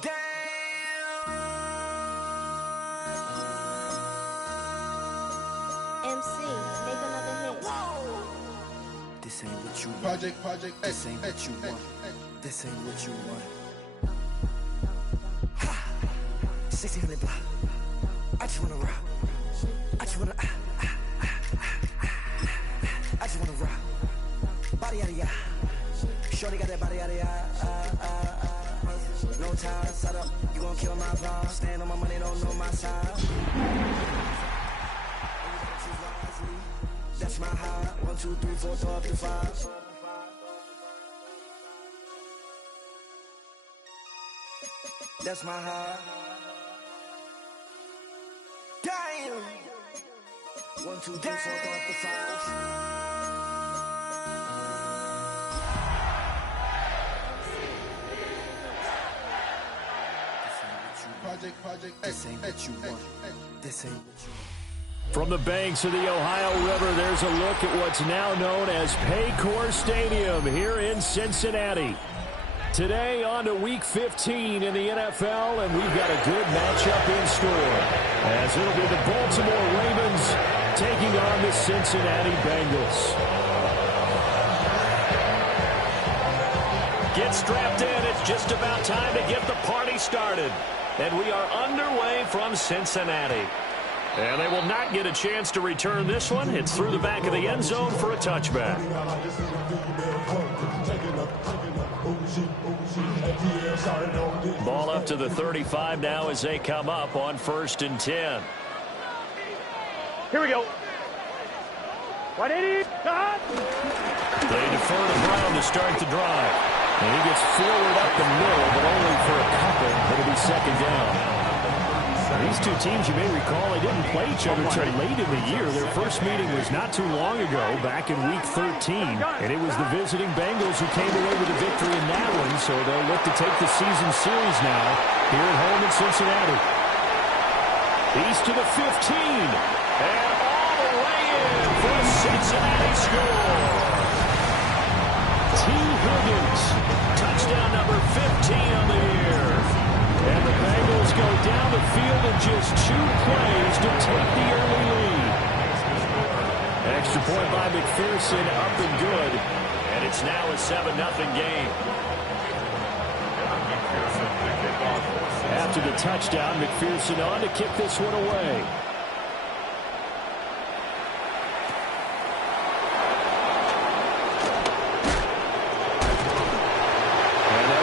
Damn. MC, make another hit. This ain't what you want. Project This ain't what you want. This ain't what you want. 1600 block. I just wanna rock. I just wanna I just wanna rock. Body out of ya. Shorty got that body out of ya. No time, set up. You gon' kill my vibe. Stand on my money, don't know my side. That's my high. 1, 2, 3, 4, 5, 5. That's my high. Damn. 1, 2, 3, 4, 5, 5. Project This ain't what you want. This ain't what you want. From the banks of the Ohio River, there's a look at what's now known as Paycor Stadium here in Cincinnati. Today on to Week 15 in the NFL, and we've got a good matchup in store, as it'll be the Baltimore Ravens taking on the Cincinnati Bengals. Get strapped in. It's just about time to get the party started. And we are underway from Cincinnati. And they will not get a chance to return this one. It's through the back of the end zone for a touchback. Ball up to the 35 now as they come up on 1st and 10. Here we go. 180. They defer to Brown to start the drive. And he gets forward up the middle, but only for a couple. It'll be 2nd down. These two teams, you may recall, they didn't play each other until late in the year. Their first meeting was not too long ago, back in Week 13. And it was the visiting Bengals who came away with a victory in that one, so they'll look to take the season series now here at home in Cincinnati. He's to the 15. And all the way in for a Cincinnati score. T. Higgins, touchdown number 15 on the year. And the Bengals go down the field in just 2 plays to take the early lead. Extra point by McPherson, up and good. And it's now a 7-0 game. After the touchdown, McPherson on to kick this one away.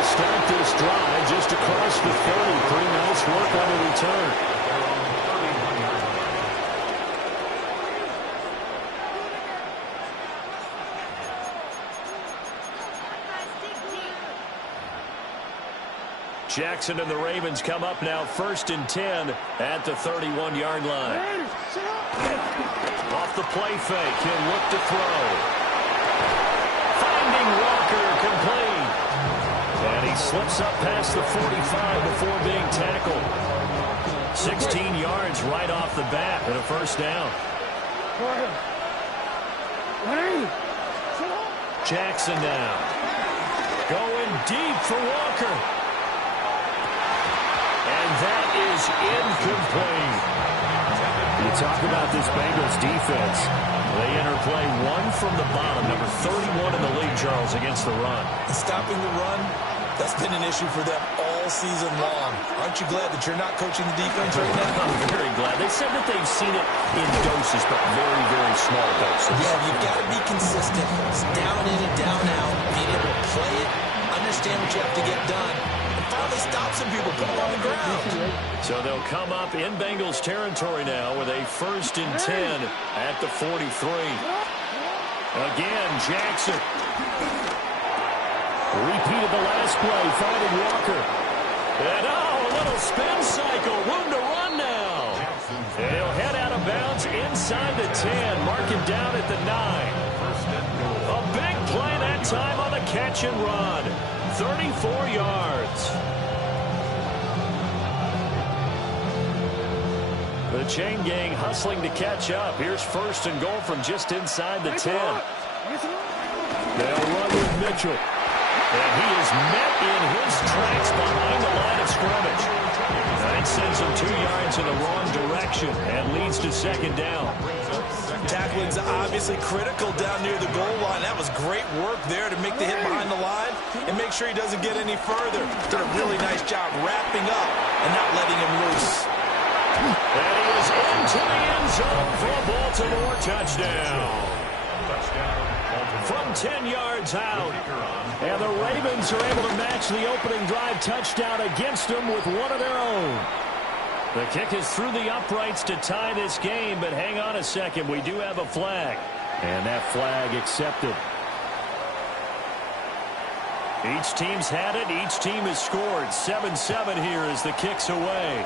Start this drive just across the 30. Pretty nice work on the return. Jackson and the Ravens come up now 1st and 10 at the 31-yard line. Off the play fake, he'll look to throw. Finding Walker, complete. And he slips up past the 45 before being tackled. 16 yards right off the bat and a 1st down. Jackson now. Going deep for Walker. And that is incomplete. You talk about this Bengals defense. They enter play 1 from the bottom, number 31 in the league, Charles, against the run. Stopping the run, that's been an issue for them all season long. Aren't you glad that you're not coaching the defense right now? I'm very glad. They said that they've seen it in doses, but very, very small doses. Yeah, you've got to be consistent. It's down in and down out. Being able to play it, understand what you have to get done, and finally stop some people, put them on the ground. So they'll come up in Bengals territory now with a 1st and 10 at the 43. Again, Jackson. Repeated the last play, finding Walker. And a little spin cycle, room to run now. And he'll head out of bounds inside the 10, marking down at the 9. A big play that time on the catch and run. 34 yards. The chain gang hustling to catch up. Here's 1st and goal from just inside the 10. They'll run with Mitchell. And he is met in his tracks behind the line of scrimmage. That sends him 2 yards in the wrong direction and leads to second down. Tackling's obviously critical down near the goal line. That was great work there to make the hit behind the line and make sure he doesn't get any further. Did a really nice job wrapping up and not letting him loose. And he is into the end zone for a Baltimore touchdown. From 10 yards out. And the Ravens are able to match the opening drive touchdown against them with one of their own. The kick is through the uprights to tie this game, but hang on a second. We do have a flag. And that flag accepted. Each team's had it. Each team has scored. 7-7 here as the kick's away.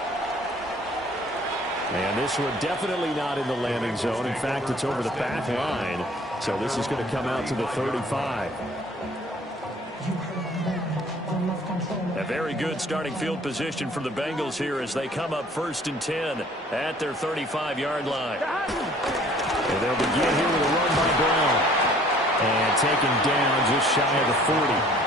And this one definitely not in the landing zone. In fact, it's over the back line. So this is going to come out to the 35. A very good starting field position from the Bengals here as they come up 1st and 10 at their 35-yard line. And they'll begin here with a run by Brown. And taken down just shy of the 40.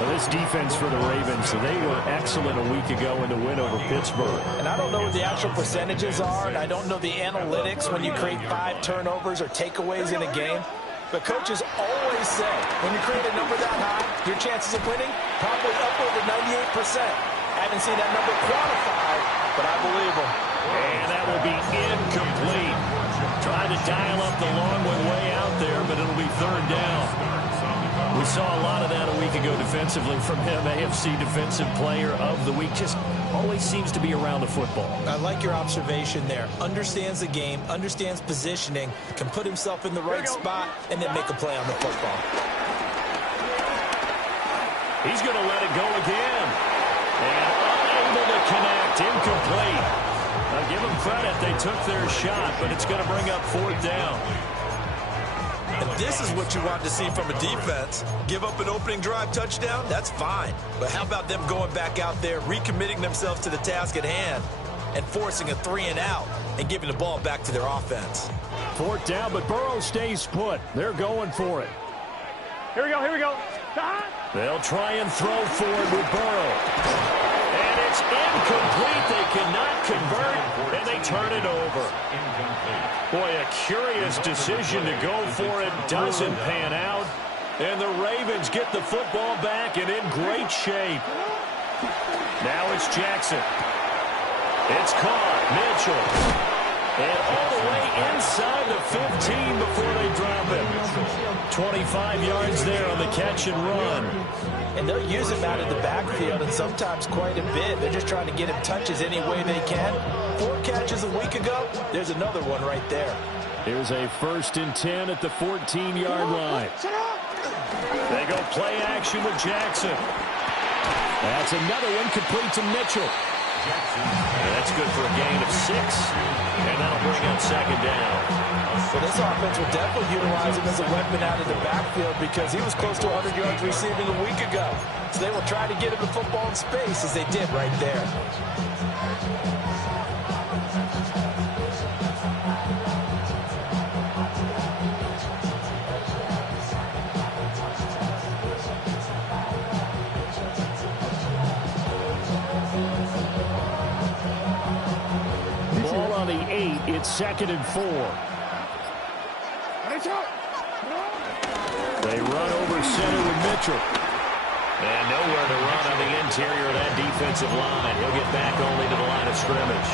Well, this defense for the Ravens, they were excellent a week ago in the win over Pittsburgh. And I don't know what the actual percentages are, and I don't know the analytics when you create 5 turnovers or takeaways in a game. But coaches always say, when you create a number that high, your chances of winning probably up over 98%. I haven't seen that number quantified, but I believe them. And that will be incomplete. Trying to dial up the long one way out there, but it'll be 3rd down. We saw a lot of that a week ago defensively from him. AFC Defensive Player of the Week. Just always seems to be around the football. I like your observation there. Understands the game, understands positioning, can put himself in the right spot, and then make a play on the football. He's going to let it go again. And unable to connect. Incomplete. Now give them credit. They took their shot, but it's going to bring up 4th down. And this is what you want to see from a defense. Give up an opening drive touchdown, that's fine. But how about them going back out there, recommitting themselves to the task at hand, and forcing a 3-and-out and giving the ball back to their offense. 4th down, but Burrow stays put. They're going for it. Here we go, here we go. They'll try and throw forward with Burrow. And it's incomplete. They cannot convert, and they turn it over. Boy, a curious decision to go for it. Doesn't pan out. And the Ravens get the football back and in great shape. Now it's Jackson. It's caught. Mitchell. And all the way inside the 15 before they drop it. 25 yards there on the catch and run. And they'll use him out of the backfield, and sometimes quite a bit. They're just trying to get him touches any way they can. 4 catches a week ago. There's another one right there. Here's a 1st and 10 at the 14-yard line. They go play action with Jackson. That's another one complete to Mitchell. And that's good for a gain of 6. And that'll bring up 2nd down. Well, this offense will definitely utilize him as a weapon out of the backfield because he was close to 100 yards receiving a week ago. So they will try to get him the football in space as they did right there. Ball on the 8. It's 2nd and 4. They run over center with Mitchell. And nowhere to run on the interior of that defensive line. He'll get back only to the line of scrimmage.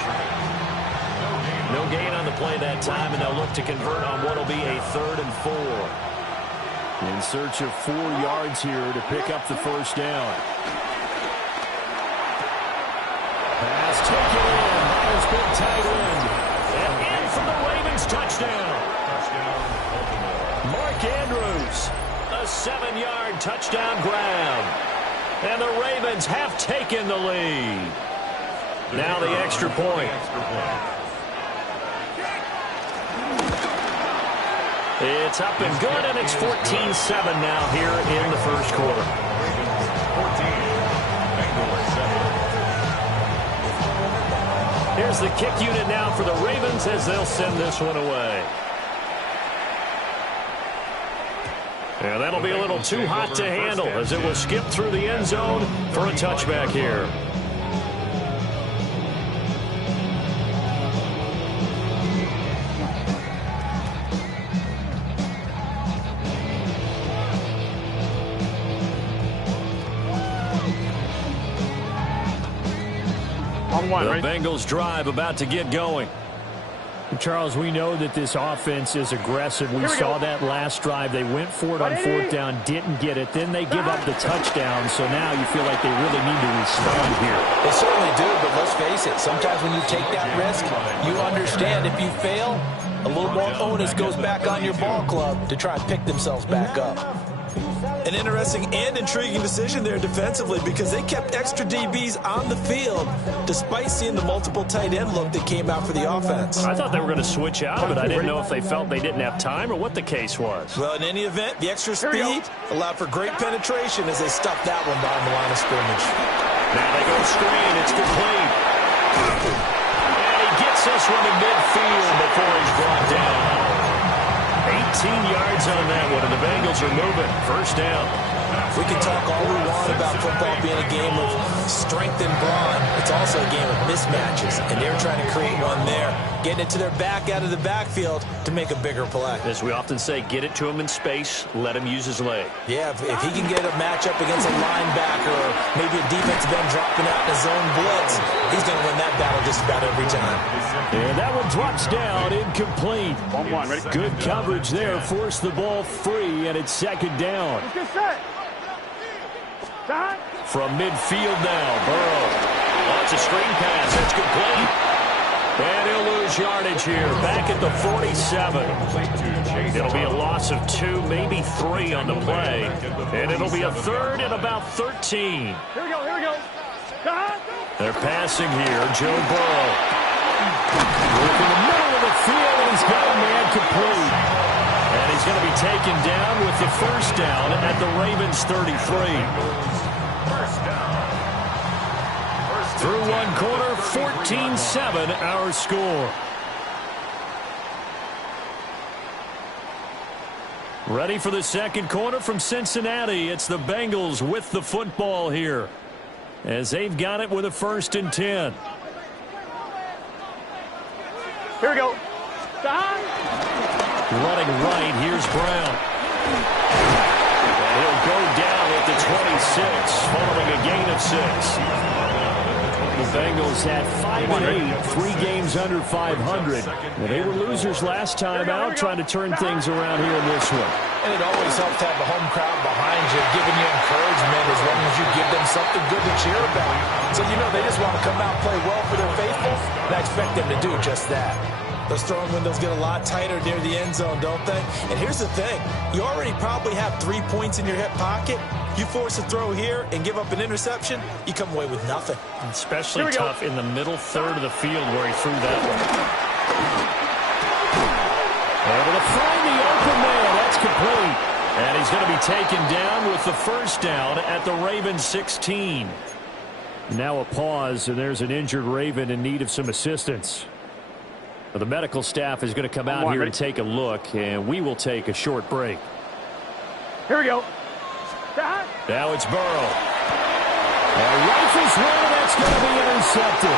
No gain on the play that time, and they'll look to convert on what will be a 3rd and 4. In search of 4 yards here to pick up the 1st down. Pass taken in by his big tight end. And in for the Ravens touchdown. Mark Andrews, a 7-yard touchdown grab. And the Ravens have taken the lead. Now the extra point. It's up and good, and it's 14-7 now here in the 1st quarter. Here's the kick unit now for the Ravens as they'll send this one away. And that'll be a little too hot to handle as it will skip through the end zone for a touchback here. The Bengals drive about to get going. Charles, we know that this offense is aggressive. We saw that last drive. They went for it on fourth down, didn't get it. Then they give up the touchdown. So now you feel like they really need to respond here. They certainly do, but let's face it. Sometimes when you take that risk, you understand if you fail, a little more onus goes back on your ball club to try and pick themselves back up. An interesting and intriguing decision there defensively because they kept extra DBs on the field despite seeing the multiple tight end look that came out for the offense. I thought they were going to switch out, but I didn't know if they felt they didn't have time or what the case was. Well, in any event, the extra speed allowed for great penetration as they stuffed that one behind the line of scrimmage. Now they go screen. It's complete. And he gets this one to midfield before he's brought down. 18 yards on that one, and the Bengals are moving. First down. We can talk all we want about football being a game of strength and brawn. It's also a game of mismatches, and they're trying to create one there, getting it to their back out of the backfield to make a bigger play. As we often say, get it to him in space, let him use his leg. Yeah, if he can get a matchup against a linebacker or maybe a defensive end dropping out in a zone blitz, he's going to win that battle just about every time. And that one drops down, incomplete. Good coverage there, forced the ball free, and it's second down. From midfield now, Burrow. Oh, it's a screen pass. That's complete. And he'll lose yardage here. Back at the 47. It'll be a loss of 2, maybe 3 on the play. And it'll be a third and about 13. Here we go. They're passing here. Joe Burrow. In the middle of the field, and he's got a man complete. And he's going to be taken down with the first down at the Ravens 33. Through one quarter, 14-7 our score. Ready for the second quarter from Cincinnati. It's the Bengals with the football here as they've got it with a 1st and 10. Here we go. Running right, here's Brown. And he'll go down at the 26 following a gain of 6. The Bengals had 5-8, 3 games under 500. Well, they were losers last time out, trying to turn things around here in this one. And it always helps to have the home crowd behind you, giving you encouragement as long as you give them something good to cheer about. So, you know, they just want to come out and play well for their faithful, and I expect them to do just that. Those throwing windows get a lot tighter near the end zone, don't they? And here's the thing. You already probably have 3 points in your hip pocket. You force a throw here and give up an interception, you come away with nothing. Especially tough in the middle third of the field where he threw that one. Able to find the open man. That's complete. And he's going to be taken down with the first down at the Ravens 16. Now a pause, and there's an injured Raven in need of some assistance. The medical staff is going to come out here and take a look, and we will take a short break. Here we go. Now it's Burrow. Rifles one, and that's going to be intercepted.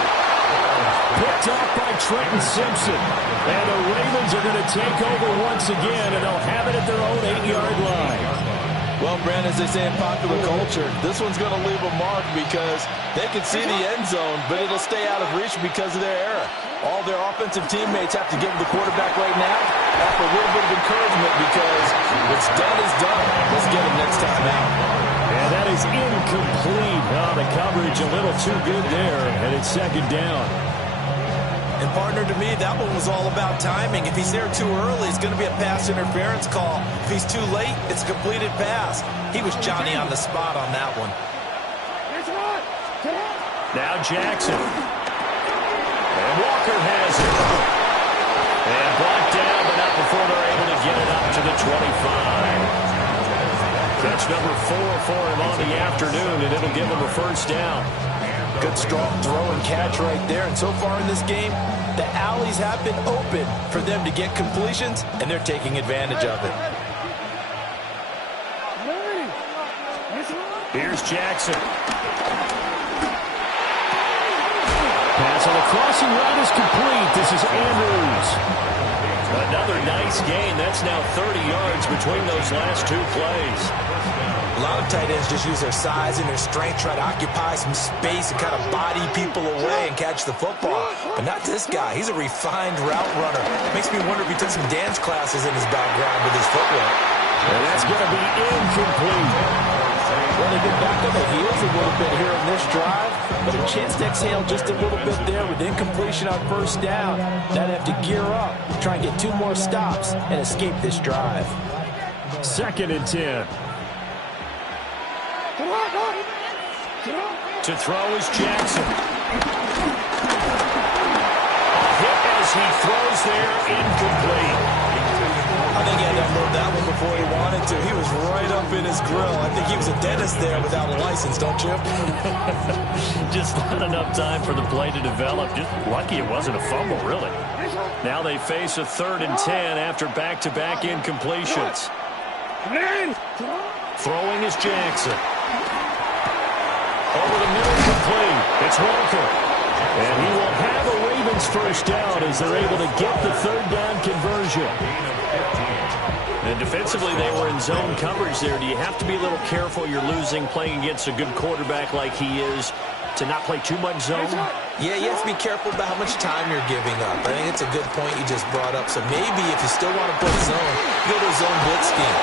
Picked off by Trenton Simpson. And the Ravens are going to take over once again, and they'll have it at their own 8-yard line. Well, Brent, as they say in popular culture, this one's going to leave a mark because they can see the end zone, but it'll stay out of reach because of their error. All their offensive teammates have to give the quarterback right now offer a little bit of encouragement because what's done is done. Let's get him next time out. And that is incomplete. Oh, the coverage a little too good there, and it's second down. And partner, to me, that one was all about timing. If he's there too early, it's going to be a pass interference call. If he's too late, it's a completed pass. He was Johnny on the spot on that one. Now Jackson. And Walker has it. And blocked down, but not before they're able to get it up to the 25. Catch number 4 for him on the afternoon, and it'll give him a first down. Good strong throw and catch right there. And so far in this game, the alleys have been open for them to get completions, and they're taking advantage of it. Here's Jackson. Pass on the crossing route is complete. This is Andrews. Another nice gain. That's now 30 yards between those last two plays. A lot of tight ends just use their size and their strength, try to occupy some space and kind of body people away and catch the football. But not this guy. He's a refined route runner. Makes me wonder if he took some dance classes in his background with his footwork. And that's going to be incomplete. Well, they get back on the heels a little bit here in this drive, but a chance to exhale just a little bit there with incompletion on first down. Now they have to gear up, try and get 2 more stops, and escape this drive. 2nd and 10. To throw is Jackson. A hit as he throws there, incomplete. I think he had to unload that one before he wanted to. He was right up in his grill. I think he was a dentist there without a license, don't you? Just not enough time for the play to develop. Just lucky it wasn't a fumble, really. Now they face a 3rd and 10 after back-to-back incompletions. Throwing is Jackson. Over the middle, complete. It's Walker. And he will have a Ravens first down as they're able to get the 3rd down conversion. And defensively, they were in zone coverage there. Do you have to be a little careful? You're losing playing against a good quarterback like he is to not play too much zone? Yeah, you have to be careful about how much time you're giving up. I think it's a good point you just brought up. So maybe if you still want to play zone, go to a zone blitz scheme.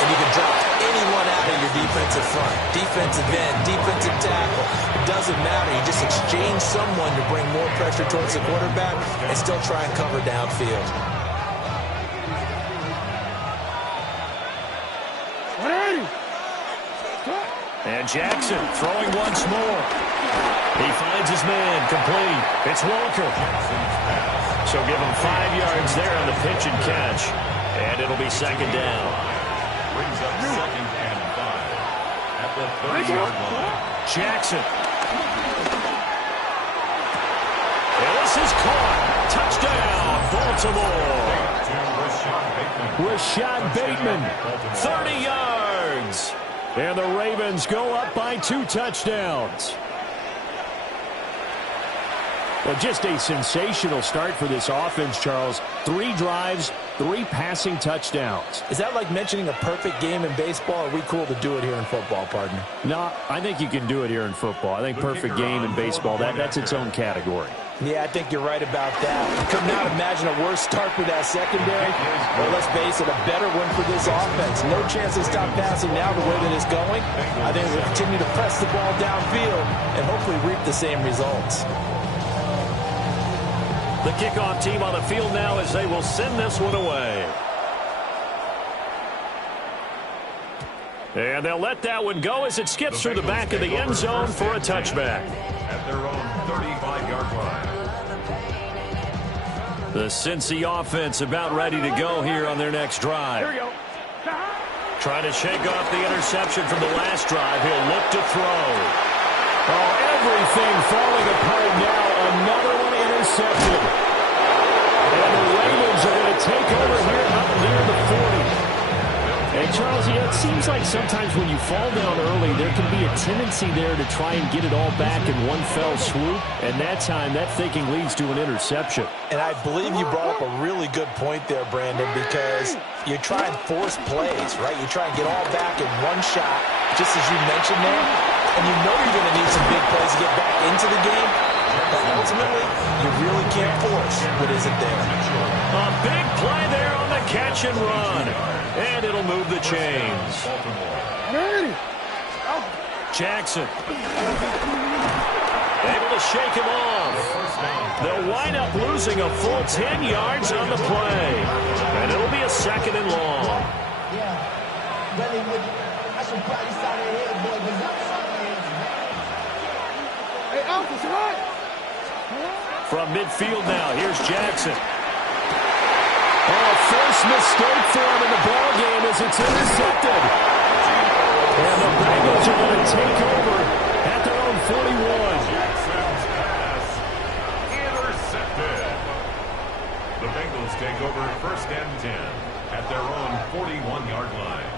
And you can drop anyone out of your defensive front. Defensive end, defensive tackle. It doesn't matter. You just exchange someone to bring more pressure towards the quarterback and still try and cover downfield. And Jackson throwing once more. He finds his man, complete. It's Walker. So give him 5 yards there on the pitch and catch. And it'll be 2nd down. Brings up 2nd and 5 at the 30-yard line. Jackson. And this is caught. Touchdown, Baltimore. Rashad Bateman, 30 yards. And the Ravens go up by 2 touchdowns. Well, just a sensational start for this offense, Charles. 3 drives, 3 passing touchdowns. Is that like mentioning a perfect game in baseball? Or are we cool to do it here in football, partner? No, I think you can do it here in football. I think perfect game in baseball, that's its own category. Yeah, I think you're right about that. Could not imagine a worse start for that secondary. Well, let's face it, a better one for this offense. No chance to stop passing now the way that it's going. I think we'll continue to press the ball downfield and hopefully reap the same results. The kickoff team on the field now as they will send this one away. And they'll let that one go as it skips through the back of the end zone for a touchback. At their own 35-yard line. The Cincy offense about ready to go here on their next drive. Here we go. Trying to shake off the interception from the last drive. He'll look to throw. Oh, everything falling apart now. Another one intercepted. And the Ravens are going to take over here up near the 40. And, Charles, it seems like sometimes when you fall down early, there can be a tendency there to try and get it all back in one fell swoop. And that time, that thinking leads to an interception. And I believe you brought up a really good point there, Brandon, because you try and force plays, right? You try and get all back in one shot, just as you mentioned there. And you know you're going to need some big plays to get back into the game. But ultimately, you really can't force what isn't there. A big play there on the catch and run. And it'll move the chains. Jackson. Able to shake him off. They'll wind up losing a full 10 yards on the play. And it'll be a 2nd and long. From midfield now, here's Jackson. Oh, first mistake for him in the ballgame as it's intercepted. And the Bengals are going to take over at their own 41. Jackson's pass intercepted. The Bengals take over 1st and 10 at their own 41-yard line.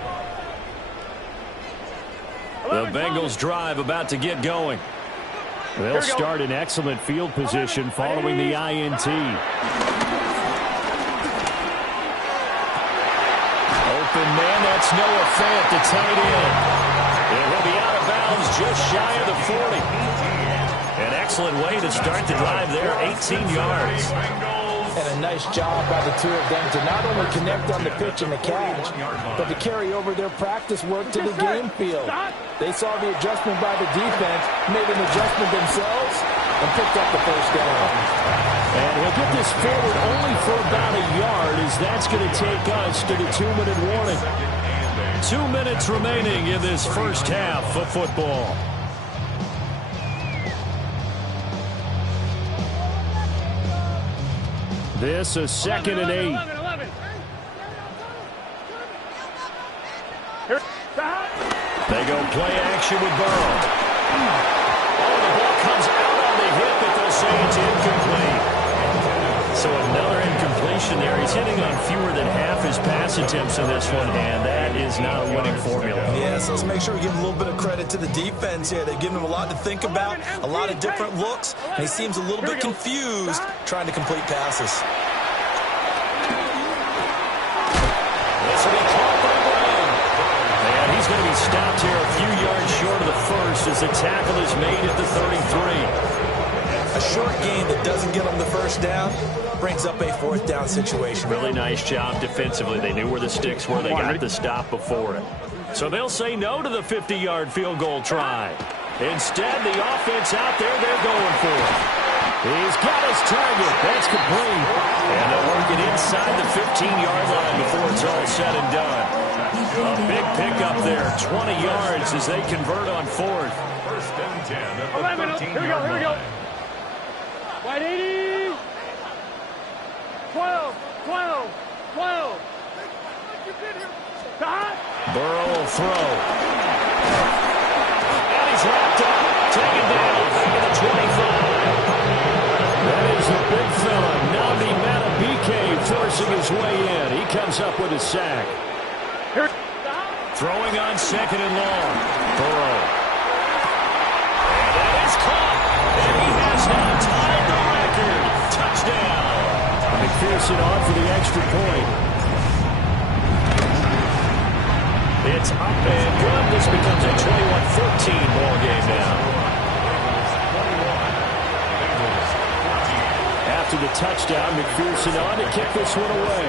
The Bengals drive about to get going. They'll start in excellent field position following the INT. Open man, that's Noah Fant, the tight end. And he'll be out of bounds just shy of the 40. An excellent way to start the drive there, 18 yards. And a nice job by the two of them to not only connect on the pitch and the catch, but to carry over their practice work to the game field. They saw the adjustment by the defense, made an adjustment themselves, and picked up the first down. And he'll get this forward only for about a yard, as that's going to take us to the 2-minute warning. 2 minutes remaining in this first half of football. This is 2nd and 8. They go play action with Burrow. Oh, the ball comes out on the hip, but they'll say it's incomplete. So another incompletion there. He's hitting on fewer than half his pass attempts in this one, and that is not a winning formula. Yeah, so let's make sure we give him a little bit of credit to the defense here. They've given him a lot to think about, a lot of different looks, and he seems a little bit confused trying to complete passes. This will be caught by Brown. And he's going to be stopped here a few yards short of the first as the tackle is made at the 33. A short gain that doesn't get them the first down brings up a 4th down situation. Really nice job defensively. They knew where the sticks were. They got the stop before it. So they'll say no to the 50-yard field goal try. Instead, the offense out there, they're going for it. He's got his target. That's complete. And they'll work it inside the 15-yard line before it's all said and done. A big pickup there, 20 yards as they convert on 4th. 1st and 10 at the 13-yard line. Wide 80. 12. Burrow will throw. And he's wrapped up. Taken down at the 25. That is the big fella, Nnamdi Madubuike, forcing his way in. He comes up with a sack. Throwing on 2nd and long. Burrow. And that is caught. And he has now tied the record. Touchdown. McPherson on for the extra point. It's up and good. This becomes a 21-14 ball game now. After the touchdown, McPherson on to kick this one away.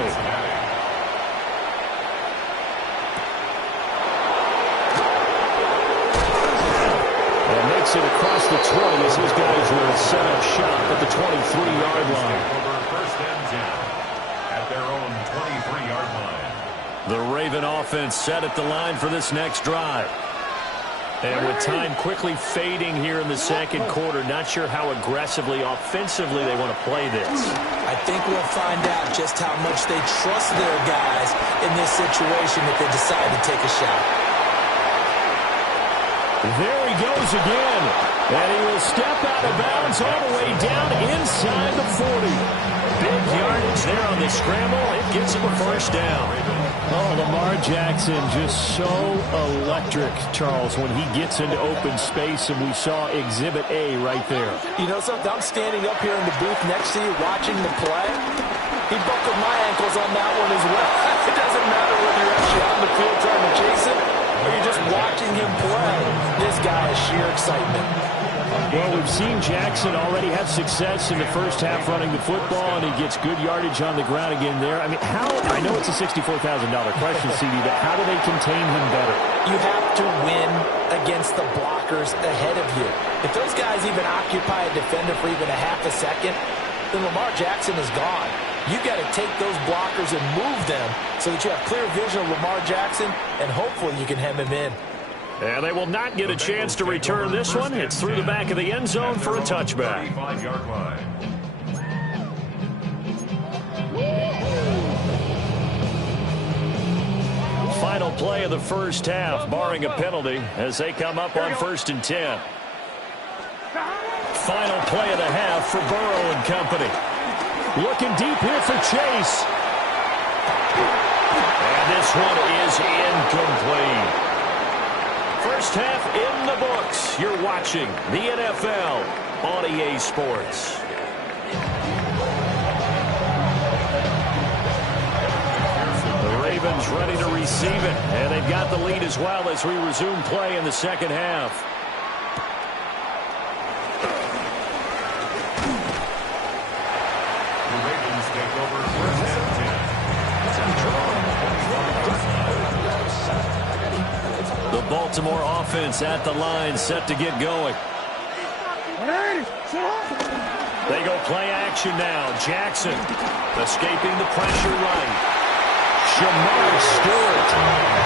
And makes it across the 20 as his guys will set up shop at the 23-yard line. 1st and 10 at their own 23-yard line. The Raven offense set at the line for this next drive. And with time quickly fading here in the second quarter, not sure how aggressively, offensively they want to play this. I think we'll find out just how much they trust their guys in this situation if they decide to take a shot. There he goes again. And he will step out of bounds all the way down inside the 40. Big yardage there on the scramble. It gets him a first down. Oh, Lamar Jackson just so electric, Charles, when he gets into open space, and we saw Exhibit A right there. You know something? I'm standing up here in the booth next to you watching the play. He buckled my ankles on that one as well. It doesn't matter whether you're actually out in the field trying to chase it or you're just watching him play. This guy is sheer excitement. Well, we've seen Jackson already have success in the first half running the football, and he gets good yardage on the ground again there. I mean, I know it's a $64,000 question, CD, but how do they contain him better? You have to win against the blockers ahead of you. If those guys even occupy a defender for even a half a second, then Lamar Jackson is gone. You've got to take those blockers and move them so that you have clear vision of Lamar Jackson, and hopefully you can hem him in. And they will not get a chance to return this one. It's through the back of the end zone for a touchback. 35-yard line. Final play of the first half, barring a penalty, as they come up on 1st and 10. Final play of the half for Burrow and company. Looking deep here for Chase. And this one is incomplete. First First half in the books. You're watching the NFL on EA Sports. The Ravens ready to receive it, and they've got the lead as well as we resume play in the second half. The Ravens take over first and 10. The Baltimore offense at the line, set to get going. They go play action now. Jackson escaping the pressure right. Shamar Stewart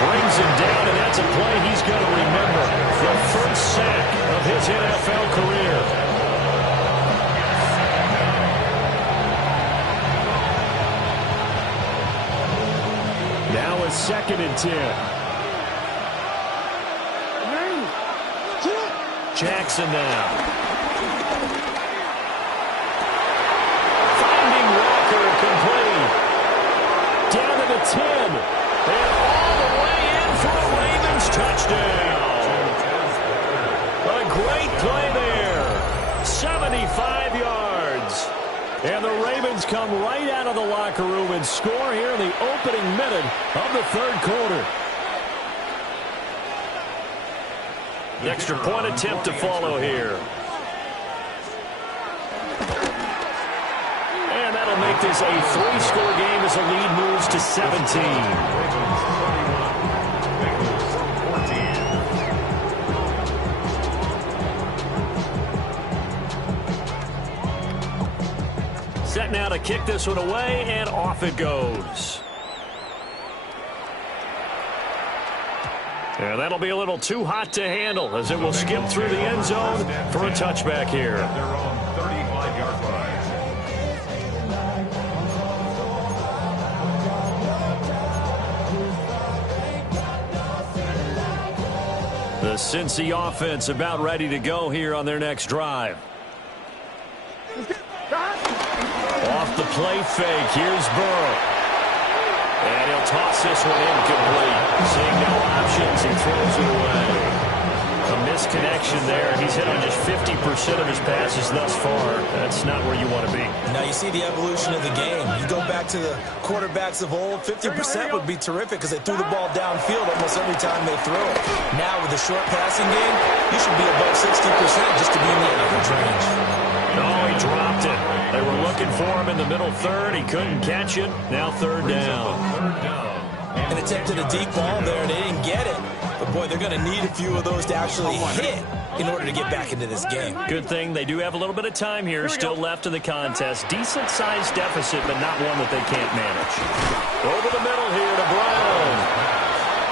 brings him down, and that's a play he's going to remember. The first sack of his NFL career. Now a 2nd and 10. Jackson now. Finding Walker complete. Down to the 10. And all the way in for a Ravens touchdown. A great play there. 75 yards. And the Ravens come right out of the locker room and score here in the opening minute of the 3rd quarter. The extra point attempt to follow here. And that'll make this a 3-score game as the lead moves to 17. Set now to kick this one away, and off it goes. And that'll be a little too hot to handle as it will skip through the end zone for a touchback here. Their own 35-yard line. The Cincy offense about ready to go here on their next drive. Off the play fake, here's Burrow. And he'll toss this one incomplete. Seeing no options, he throws it away. A misconnection there. He's hit on just 50% of his passes thus far. That's not where you want to be. Now you see the evolution of the game. You go back to the quarterbacks of old, 50% would be terrific because they threw the ball downfield almost every time they threw it. Now with the short passing game, you should be above 60% just to be in the average range. No, he dropped it. They were looking for him in the middle 3rd. He couldn't catch it. Now 3rd down. And attempted a deep ball there, and they didn't get it. But, boy, they're going to need a few of those to actually hit in order to get back into this game. Good thing they do have a little bit of time here still left in the contest. Decent-sized deficit, but not one that they can't manage. Over the middle here to Brown.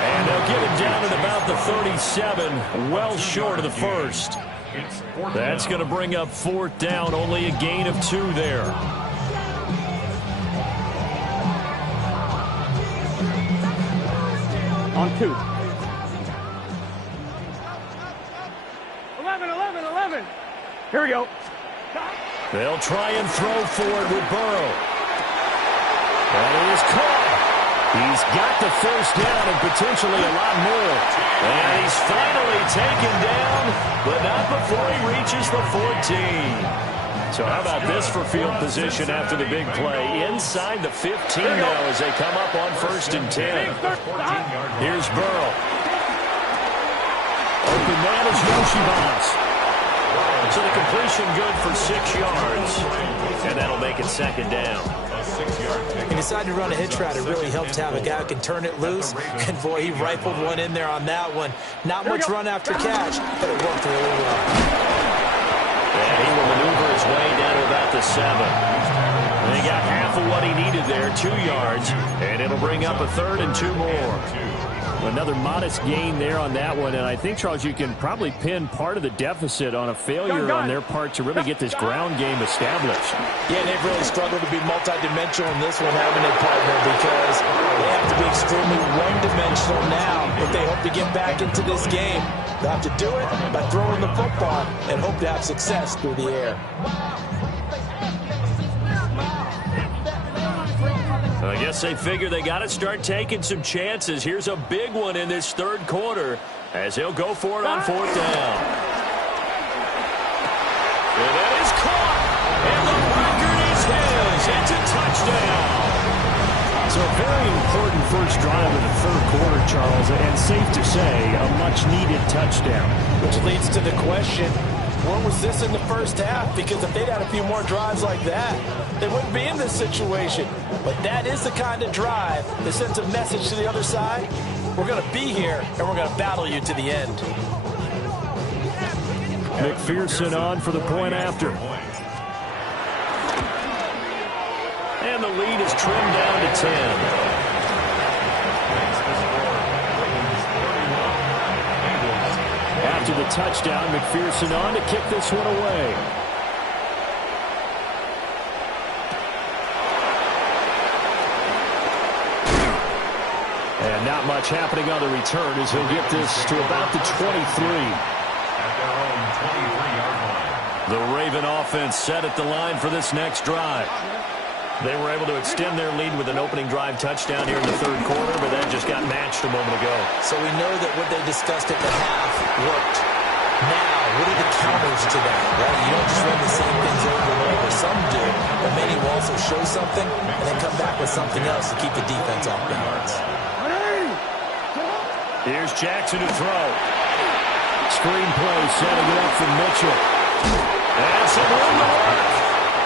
And they'll get it down at about the 37, well short of the 1st. That's going to bring up 4th down, only a gain of 2 there. On 2. 11. Here we go. They'll try and throw for it with Burrow. And it is caught. He's got the 1st down and potentially a lot more. And he's finally taken down, but not before he reaches the 14. So how about this for field position after the big play? Inside the 15 now as they come up on 1st and 10. Here's Burrow. Open man is Yoshibas. So the completion good for 6 yards. And that'll make it 2nd down. He decided to run a hitch route. It really helped to have a guy who can turn it loose. And, boy, he rifled one in there on that one. Not much run after catch, but it worked really well. And he will maneuver his way down to about the 7. And he got half of what he needed there, 2 yards. And it'll bring up a 3rd and 2 more. Another modest gain there on that one. And I think, Charles, you can probably pin part of the deficit on a failure on their part to really get this ground game established. Yeah, they've really struggled to be multidimensional in this one, haven't they, partner? Because they have to be extremely one-dimensional now if they hope to get back into this game. They'll have to do it by throwing the football and hope to have success through the air. I guess they figure they got to start taking some chances. Here's a big one in this third quarter as he'll go for it on fourth down. And that is caught. And the record is his. It's a touchdown. So a very important first drive of the third quarter, Charles, and safe to say, a much-needed touchdown. Which leads to the question, where was this in the first half? Because if they'd had a few more drives like that, they wouldn't be in this situation. But that is the kind of drive that sends a message to the other side. We're going to be here, and we're going to battle you to the end. McPherson on for the point after. And the lead is trimmed down to 10. After the touchdown, McPherson on to kick this one away. And not much happening on the return as he'll get this to about the 23. The Raven offense set at the line for this next drive. They were able to extend their lead with an opening drive touchdown here in the third quarter, but that just got matched a moment ago. So we know that what they discussed at the half worked. Now, what are the counters to that, right? You don't just run the same things over and over. Some do, but many will also show something and then come back with something else to keep the defense off balance. Here's Jackson to throw. Screenplay setting it up for Mitchell. And some room to work.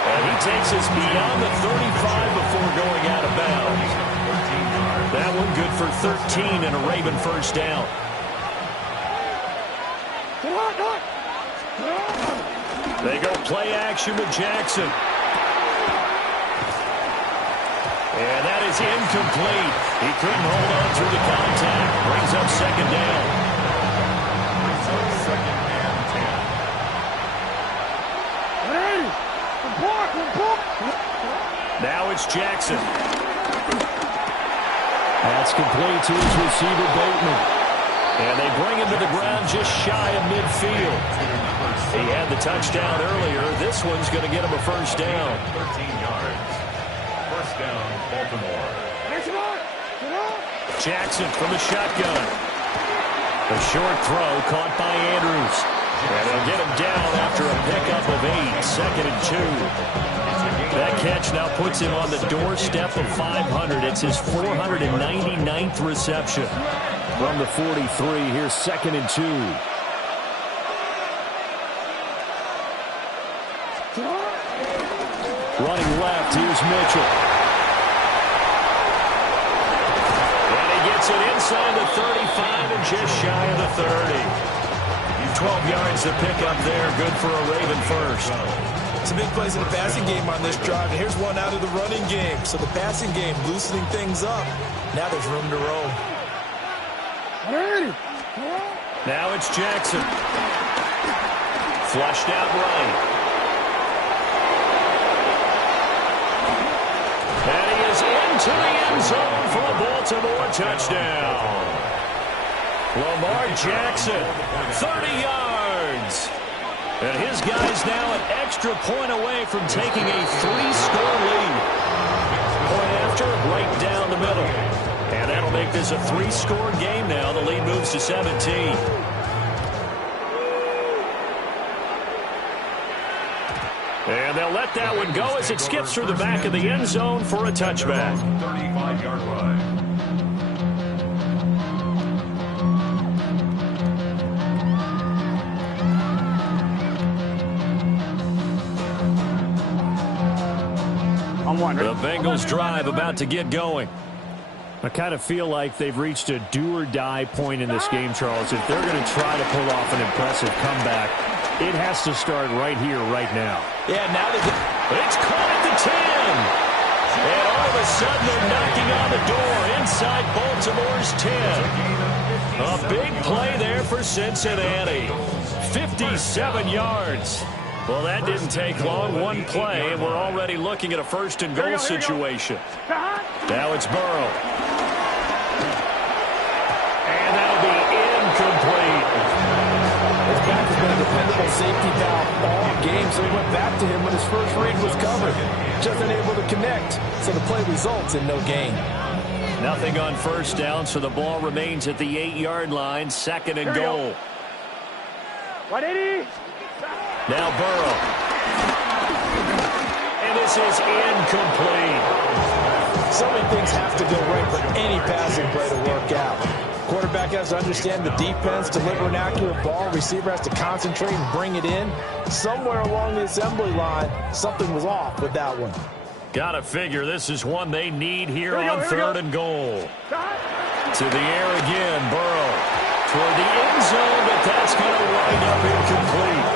And he takes us beyond the 35 before going out of bounds. That one good for 13 and a Raven first down. They go play action with Jackson. And that is incomplete. He couldn't hold on through the contact. Brings up second down. Now it's Jackson. That's complete to his receiver, Bateman. And they bring him to the ground just shy of midfield. He had the touchdown earlier. This one's going to get him a first down. 13 yards. First down, Baltimore. Jackson from the shotgun. A short throw caught by Andrews. And they'll get him down after a pickup of 8. Second and 2. That catch now puts him on the doorstep of 500. It's his 499th reception. From the 43, here's second and 2. Running left, here's Mitchell. And he gets it inside the 35 and just shy of the 30. 12 yards to pick up there. Good for a Raven first. Some big plays in the passing game on this drive, and here's one out of the running game. So the passing game loosening things up. Now there's room to roam. Now it's Jackson. Flushed out right. And he is into the end zone for a Baltimore touchdown. Lamar Jackson, 30 yards. And his guy's now an extra point away from taking a 3-score lead. Point after, right down the middle. And that'll make this a 3-score game now. The lead moves to 17. And they'll let that one go as it skips through the back of the end zone for a touchback. 35-yard line. The Bengals drive about to get going. I kind of feel like they've reached a do-or-die point in this game, Charles. If they're going to try to pull off an impressive comeback, it has to start right here, right now. Yeah, now they get... It's caught at the 10. And all of a sudden, they're knocking on the door inside Baltimore's 10. A big play there for Cincinnati. 57 yards. Well, that didn't take long. One play, and we're already looking at a first-and-goal situation. Now it's Burrow. And that'll be incomplete. His back has been dependable safety valve all game, so he went back to him when his first read was covered. Just unable to connect, so the play results in no gain. Nothing on first down, so the ball remains at the 8-yard line, second and goal. 180. Now Burrow. And this is incomplete. So many things have to go right for any passing play to work out. Quarterback has to understand the defense, deliver an accurate ball. Receiver has to concentrate and bring it in. Somewhere along the assembly line, something was off with that one. Gotta figure this is one they need here on third and goal. To the air again, Burrow. Toward the end zone, but that's going to wind up incomplete.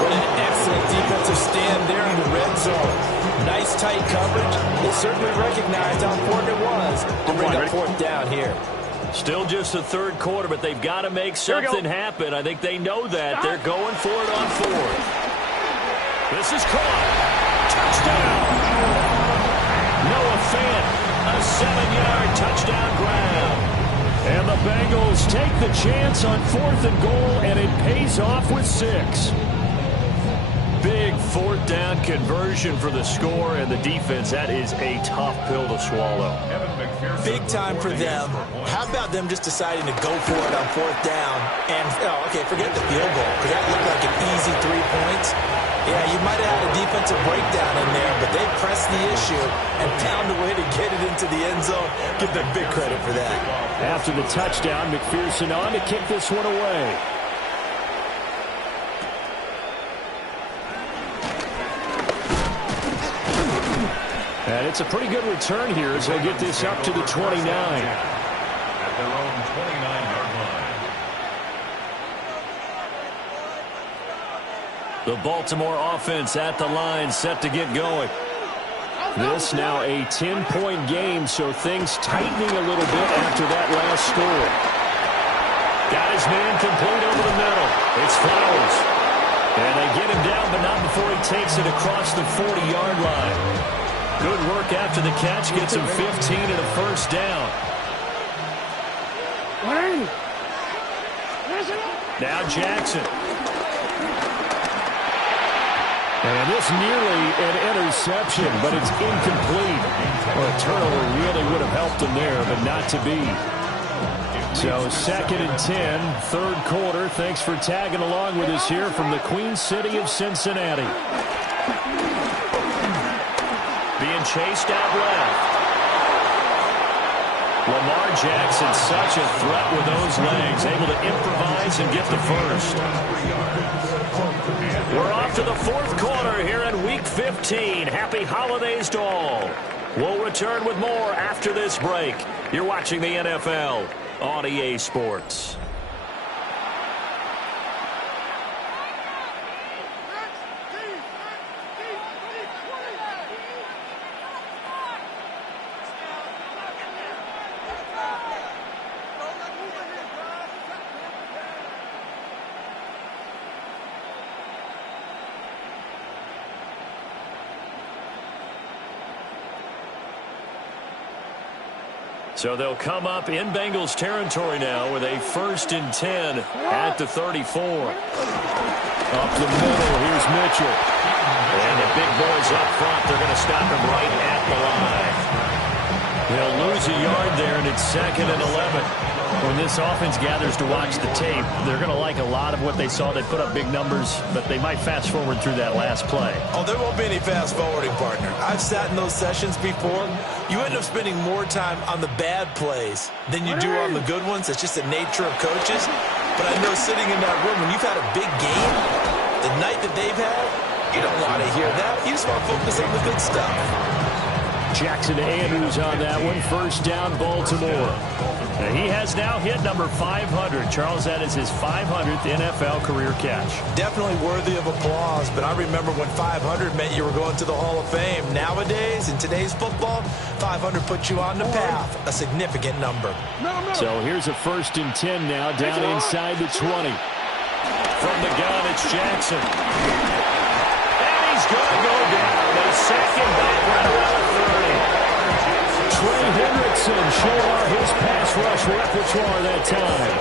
What an excellent defensive stand there in the red zone. Nice tight coverage. They certainly recognized how important it was to bring up fourth down here. Still just the third quarter, but they've got to make something happen. I think they know that. They're going for it on fourth. This is caught. Touchdown. Noah Fant, a 7-yard touchdown grab. And the Bengals take the chance on fourth and goal, and it pays off with 6. Big fourth down conversion for the score, and the defense, that is a tough pill to swallow. Big time for them. How about them just deciding to go for it on fourth down? And, forget the field goal, because that looked like an easy 3 points. Yeah, you might have had a defensive breakdown in there, but they pressed the issue and found a way to get it into the end zone. Give them big credit for that. After the touchdown, McPherson on to kick this one away. And it's a pretty good return here as they get this up to the 29. At their own 29-yard line. The Baltimore offense at the line, set to get going. This now a 10-point game, so things tightening a little bit after that last score. Got his man complete over the middle. It's Flowers. And they get him down, but not before he takes it across the 40-yard line. Good work after the catch, gets him 15 and a first down. Now Jackson. And this nearly an interception, but it's incomplete. Well, a turnover really would have helped him there, but not to be. So second and 10, third quarter. Thanks for tagging along with us here from the Queen City of Cincinnati. Being chased out left. Lamar Jackson, such a threat with those legs, able to improvise and get the first. We're off to the fourth quarter here in Week 15. Happy holidays to all. We'll return with more after this break. You're watching the NFL on EA Sports. So they'll come up in Bengals territory now with a 1st and 10 at the 34. Up the middle, here's Mitchell. And the big boys up front, they're going to stop him right at the line. They'll lose a yard there, and it's 2nd and 11. When this offense gathers to watch the tape, they're going to like a lot of what they saw. They put up big numbers, but they might fast forward through that last play. Oh, there won't be any fast forwarding, partner. I've sat in those sessions before. You end up spending more time on the bad plays than you do on the good ones. It's just the nature of coaches. But I know sitting in that room, when you've had a big game, the night that they've had, you don't want to hear that. You just want to focus on the good stuff. Jackson Andrews on that one. First down, Baltimore. He has now hit number 500. Charles, that is his 500th NFL career catch. Definitely worthy of applause, but I remember when 500 meant you were going to the Hall of Fame. Nowadays, in today's football, 500 puts you on the path, a significant number. So here's a 1st and 10 now, down inside the 20. From the gun, it's Jackson. And he's going to go down. A second back right around the 30. Trey Hendrickson showed off his pass rush repertoire that time.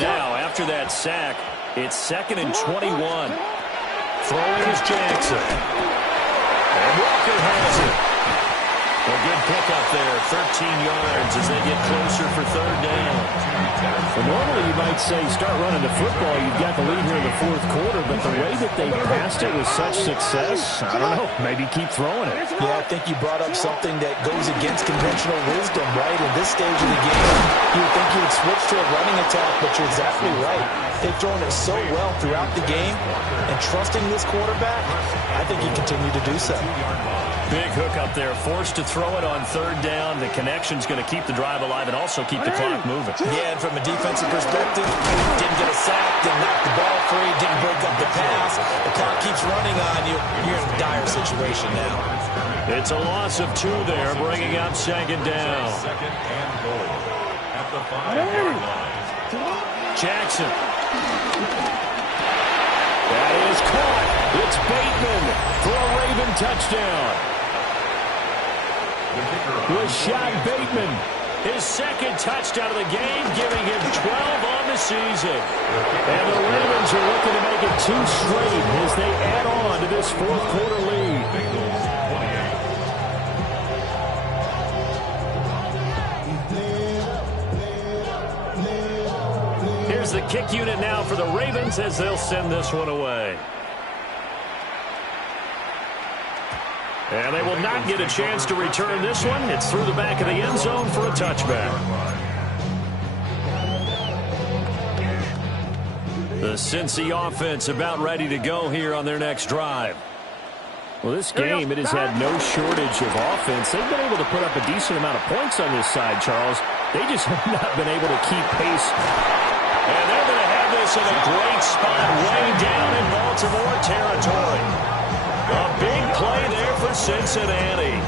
now, after that sack, it's 2nd and 21. Throwing is Jackson. And Walker has it. A good pickup there, 13 yards as they get closer for 3rd down. Well, normally you might say start running the football. You've got the lead here in the 4th quarter, but the way that they passed it with such success, I don't know, maybe keep throwing it. Yeah, I think you brought up something that goes against conventional wisdom, right? In this stage of the game, you would think you would switch to a running attack, but you're exactly right. They've thrown it so well throughout the game, and trusting this quarterback, I think he continued to do so. Big hook up there, forced to throw it on 3rd down. The connection's going to keep the drive alive and also keep the clock moving. Yeah, and from a defensive perspective, didn't get a sack, didn't knock the ball free, didn't break up the pass. The clock keeps running on you. You're in a dire situation now. It's a loss of 2 there, bringing up 2nd down. 2nd and goal at the 5-yard line. Jackson. That is caught. It's Bateman for a Raven touchdown. Rashad Bateman, his 2nd touchdown of the game, giving him 12 on the season. And the Ravens are looking to make it 2 straight as they add on to this 4th quarter lead. Here's the kick unit now for the Ravens as they'll send this one away. And they will not get a chance to return this one. It's through the back of the end zone for a touchback. The Cincy offense about ready to go here on their next drive. Well, this game, it has had no shortage of offense. They've been able to put up a decent amount of points on this side, Charles. They just have not been able to keep pace. And they're going to have this in a great spot way down in Baltimore territory. A big play there for Cincinnati.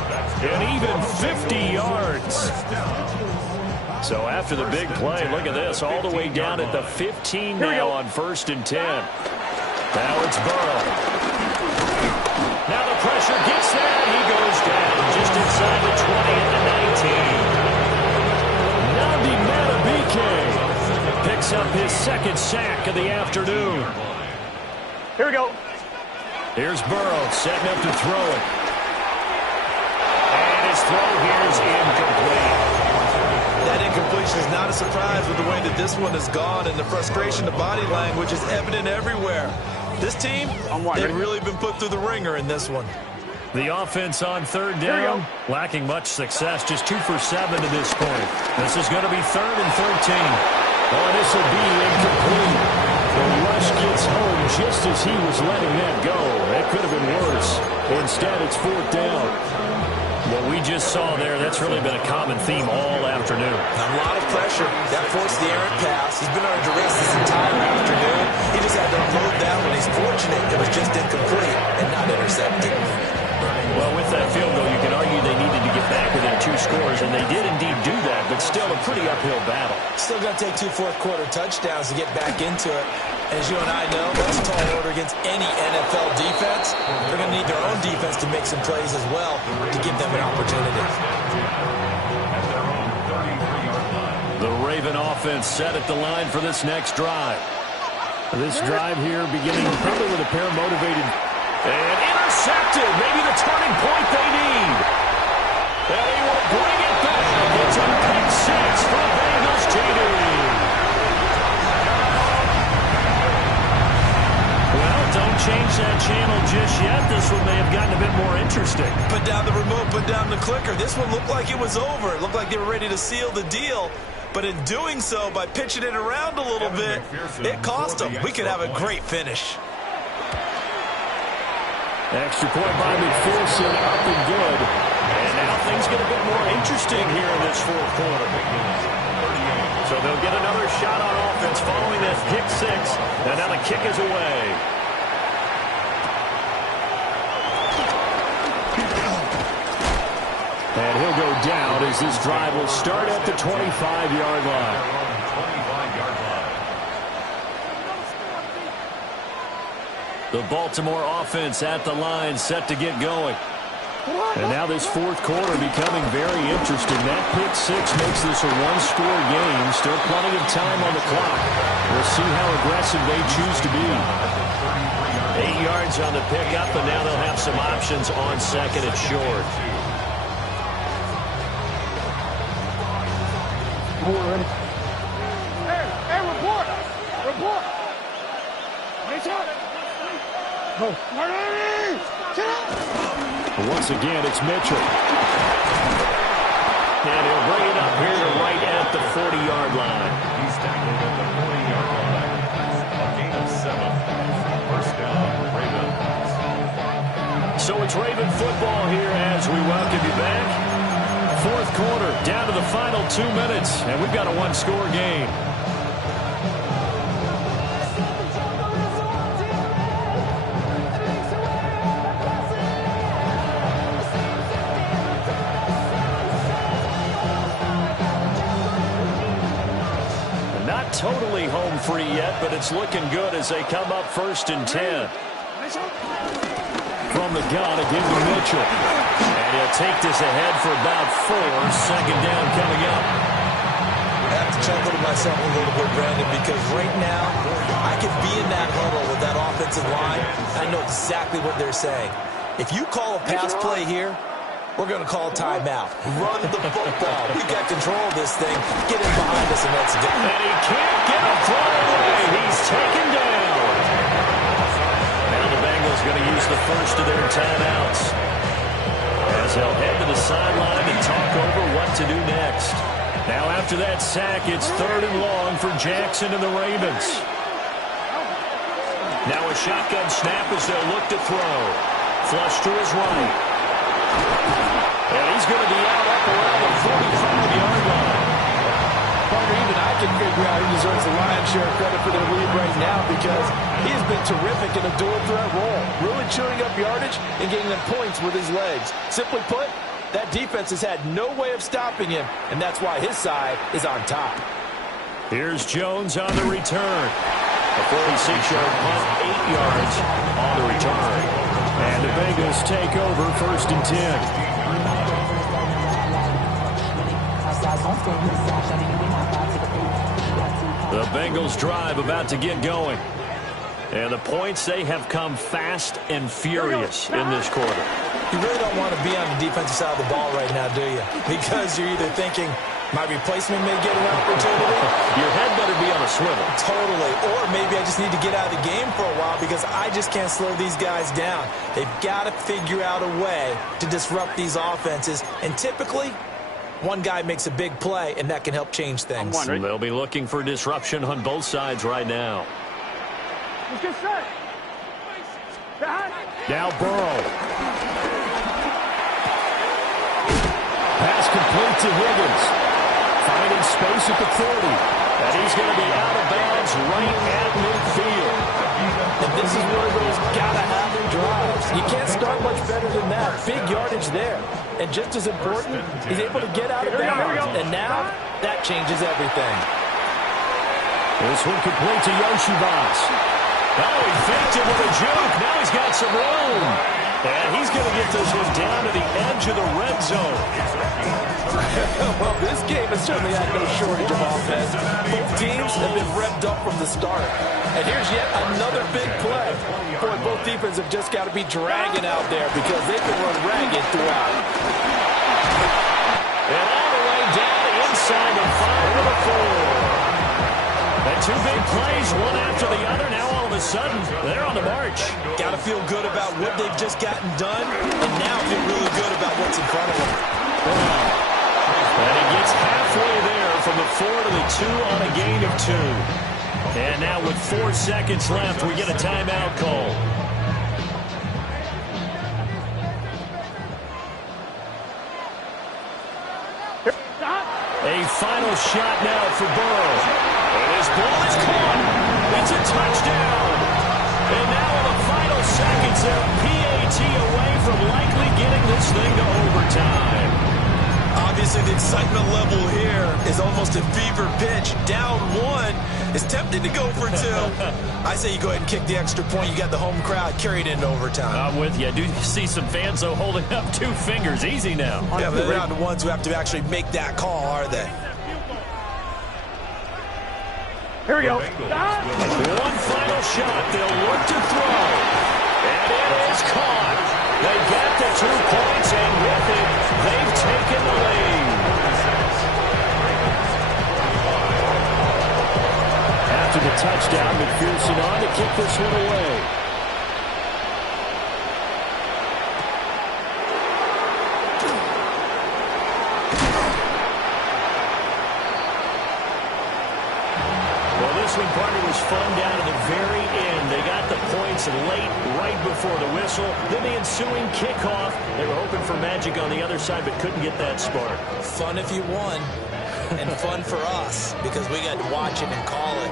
And even 50 yards. So after the big play, look at this. All the way down at the 15 now on 1st and 10. Now it's Burrow. Now the pressure gets there. He goes down just inside the 20 at the 19. Nnamdi Madubuike picks up his 2nd sack of the afternoon. Here we go. Here's Burrow setting up to throw it. And his throw here is incomplete. That incompletion is not a surprise with the way that this one has gone, and the frustration, the body language is evident everywhere. This team, they've really been put through the ringer in this one. The offense on 3rd down, lacking much success, just 2 for 7 to this point. This is going to be 3rd and 13. Oh, this will be incomplete. The rush gets home just as he was letting that go. That could have been worse. Instead, it's 4th down. What we just saw there, that's really been a common theme all afternoon. A lot of pressure. That forced the errant pass. He's been under duress this entire afternoon. He just had to unload that one. He's fortunate it was just incomplete and not intercepted. Well, with that field goal, you can argue they needed to get back within 2 scores, and they did indeed do that, but still a pretty uphill battle. Still going to take 2 fourth-quarter touchdowns to get back into it. As you and I know, that's a tall order against any NFL defense. They're going to need their own defense to make some plays as well to give them an opportunity. The Raven offense set at the line for this next drive. This drive here beginning probably with a pair of motivated. And intercepted. Maybe the turning point they need. They will bring it back. It's a pick 6 for Bengals TD. Well, don't change that channel just yet. This one may have gotten a bit more interesting. Put down the remote, put down the clicker. This one looked like it was over. It looked like they were ready to seal the deal. But in doing so, by pitching it around a little bit, it cost them. We could have a great finish. Extra point by McPherson, up and good. And now things get a bit more interesting here in this 4th quarter. So they'll get another shot on offense following that pick 6. And now the kick is away. And he'll go down as this drive will start at the 25-yard line. The Baltimore offense at the line, set to get going. And now this 4th quarter becoming very interesting. That pick 6 makes this a 1-score game. Still plenty of time on the clock. We'll see how aggressive they choose to be. 8 yards on the pickup, and now they'll have some options on second and short. Hey, report! Report! Once again, it's Mitchell. And he'll bring it up here to right at the 40-yard line. He's tackled at the 40-yard line. A gain of 7. First down, Ravens. So it's Raven football here as we welcome you back. Fourth quarter, down to the final 2 minutes, and we've got a one-score game. Totally home free yet, but it's looking good as they come up 1st and 10. From the gun, again to Mitchell. And he'll take this ahead for about 4. Second down coming up. I have to chuckle to myself a little bit, Brandon, because right now I could be in that huddle with that offensive line. I know exactly what they're saying. If you call a pass play here, we're going to call timeout. Run the football. We got control of this thing. Get in behind us, and let's do it. And he can't get a throw away. He's taken down. Now the Bengals going to use the first of their timeouts, as they'll head to the sideline and talk over what to do next. Now after that sack, it's 3rd and long for Jackson and the Ravens. Now a shotgun snap as they'll look to throw. Flush to his right. And he's going to be out up around the 45-yard line. Partner, even I can figure out who deserves the lion's share of credit for their lead right now, because he has been terrific in a dual threat role, really chewing up yardage and getting them points with his legs. Simply put, that defense has had no way of stopping him, and that's why his side is on top. Here's Jones on the return. A 46-yard punt, 8 yards on the return. And the Bengals take over 1st and 10. The Bengals drive about to get going. And the points, they have come fast and furious in this quarter. You really don't want to be on the defensive side of the ball right now, do you? Because you're either thinking, my replacement may get an opportunity. Your head better be on a swivel. Totally. Or maybe I just need to get out of the game for a while because I just can't slow these guys down. They've got to figure out a way to disrupt these offenses. And typically, one guy makes a big play, and that can help change things. They'll be looking for disruption on both sides right now. Let's get set. Now Burrow. Pass complete to Higgins. Finding space at the 40. And he's going to be out of bounds right at midfield. And this is one of those gotta-have-it drives. You can't start much better than that. Big yardage there. And just as important, he's able to get out of bounds. And now, that changes everything. This one complete to Yoshibas. Oh, he faked it with a juke. Now he's got some room. And he's going to get this one down to the edge of the red zone. Well, this game has certainly had no shortage of offense. Both teams have been revved up from the start. And here's yet another big play. Boy, both defenses have just got to be dragging out there because they can run ragged throughout. And all the way down inside the 5 to the 4. And 2 big plays, one after the other. Now all of a sudden, they're on the march. Got to feel good about what they've just gotten done, and now feel really good about what's in front of them. And he gets halfway there from the 4 to the 2 on a gain of 2. And now with 4 seconds left, we get a timeout call. A final shot now for Burrow. And his ball is caught. It's a touchdown. And now in the final seconds, they're PAT away from likely getting this thing to overtime. Obviously, the excitement level here is almost a fever pitch. Down 1 is tempted to go for 2. I say you go ahead and kick the extra point. You got the home crowd carried into overtime. I'm with you. I do see some fans, though, holding up 2 fingers. Easy now. Yeah, but they're not the ones who have to actually make that call, are they? Here we go. One final shot. They'll look to throw. And it is caught. They got the 2 points, and with it, they've taken the lead. After the touchdown, McPherson on to kick this one away. This one, partner, was fun down to the very end. They got the points late, right before the whistle. Then the ensuing kickoff. They were hoping for magic on the other side, but couldn't get that spark. Fun if you won, and fun for us because we got to watch it and call it.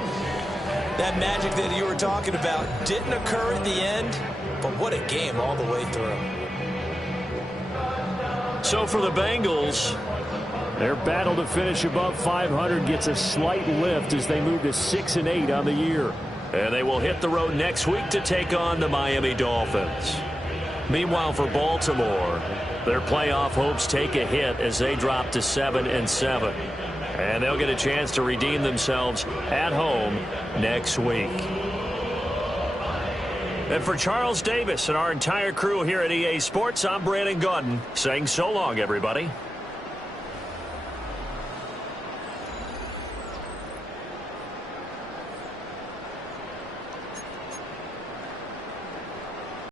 That magic that you were talking about didn't occur at the end, but what a game all the way through. So for the Bengals, their battle to finish above 500 gets a slight lift as they move to 6-8 on the year. And they will hit the road next week to take on the Miami Dolphins. Meanwhile, for Baltimore, their playoff hopes take a hit as they drop to 7-7. And they'll get a chance to redeem themselves at home next week. And for Charles Davis and our entire crew here at EA Sports, I'm Brandon Gaudin saying so long, everybody.